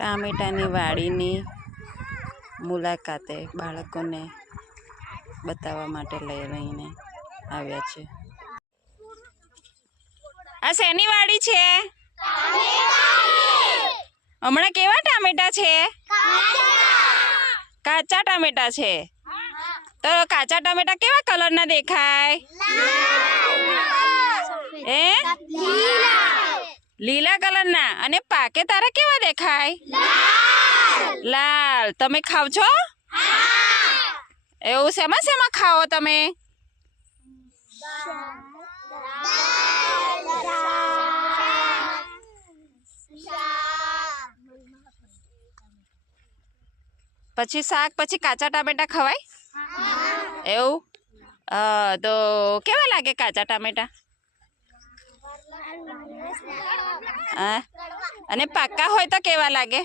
ટામેટાની વાડીની મુલાકાતે બાળકોને બતાવવા માટે લઈને આવ્યા છે। આ શેની વાડી છે? હમણાં કેવા ટામેટા છે? કાચા ટામેટા છે। તો કાચા ટામેટા કેવા કલરના દેખાય? લીલા કલરના। અને પાકે તારા કેવા દેખાય? લાલ। તમે ખાવ છો? એવું શેમાં શેમાં ખાઓ તમે? પછી શાક, પછી કાચા ટામેટા ખવાય? એવું? તો કેવા લાગે કાચા ટામેટા? અને પાકા હોય તો કેવા લાગે?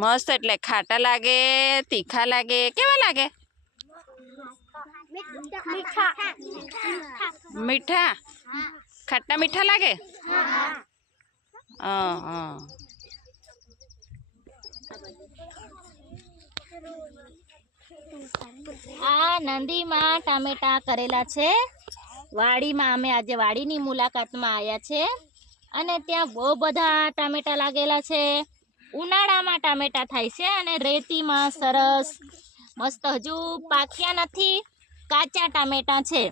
મસ્ત। એટલે ખાટા લાગે, તીખા લાગે, કેવા લાગે? મીઠા? ખાટા મીઠા લાગે? આ નંદીમાં ટામેટા કરેલા છે વાડીમાં। અમે આજે વાડીની મુલાકાતમાં આવ્યા છે અને ત્યાં બહુ બધા ટામેટા લાગેલા છે। ઉનાળામાં ટામેટા થાય છે અને રેતીમાં સરસ મસ્ત, હજુ પાક્યા નથી, કાચા ટામેટા છે।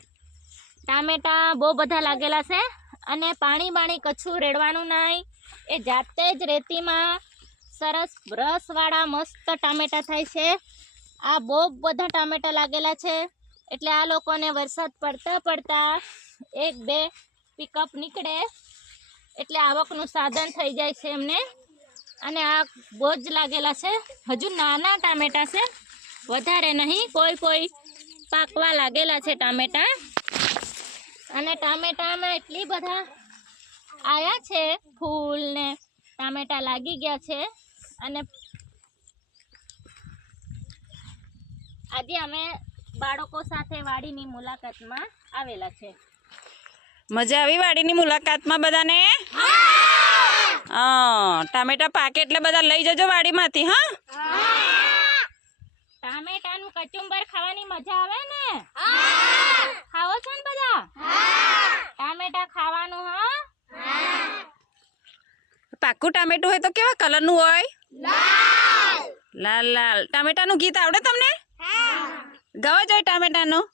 ટામેટા બહુ બધા લાગેલા છે અને પાણી કચ્છું રેડવાનું નહીં, એ જાતે જ રેતીમાં સરસ રસવાળા મસ્ત ટામેટા થાય છે। આ બહુ બધા ટામેટા લાગેલા છે એટલે આ લોકોને વરસાદ પડતા એક બે પિકઅપ નીકળે એટલે આવકનું સાધન થઈ જાય છે એમને। અને આ બહુ જ લાગેલા છે, હજુ નાના ટામેટા છે, વધારે નહીં, કોઈ પાકવા લાગેલા છે ટામેટા। અને ટામેટામાં એટલી બધા આયા છે ફૂલ ને ટામેટા લાગી ગયા છે। અને આજે અમે બાળકો સાથે વાડીની મુલાકાતમાં આવેલા છે। મજા આવી વાડીની મુલાકાતમાં બધાને? ટામેટા પાકે એટલે બધા લઈ જજો વાડીમાંથી। ટામેટાનું કચુંબર ખાવાની મજા આવે ને? ખાવો છો ને બધા? ટામેટા ખાવાનું? પાકું ટામેટું હોય તો કેવા કલરનું હોય? લાલ લાલ। ટામેટાનું ગીત આવડે તમને? ગાવા જોઈએ ટામેટાનું?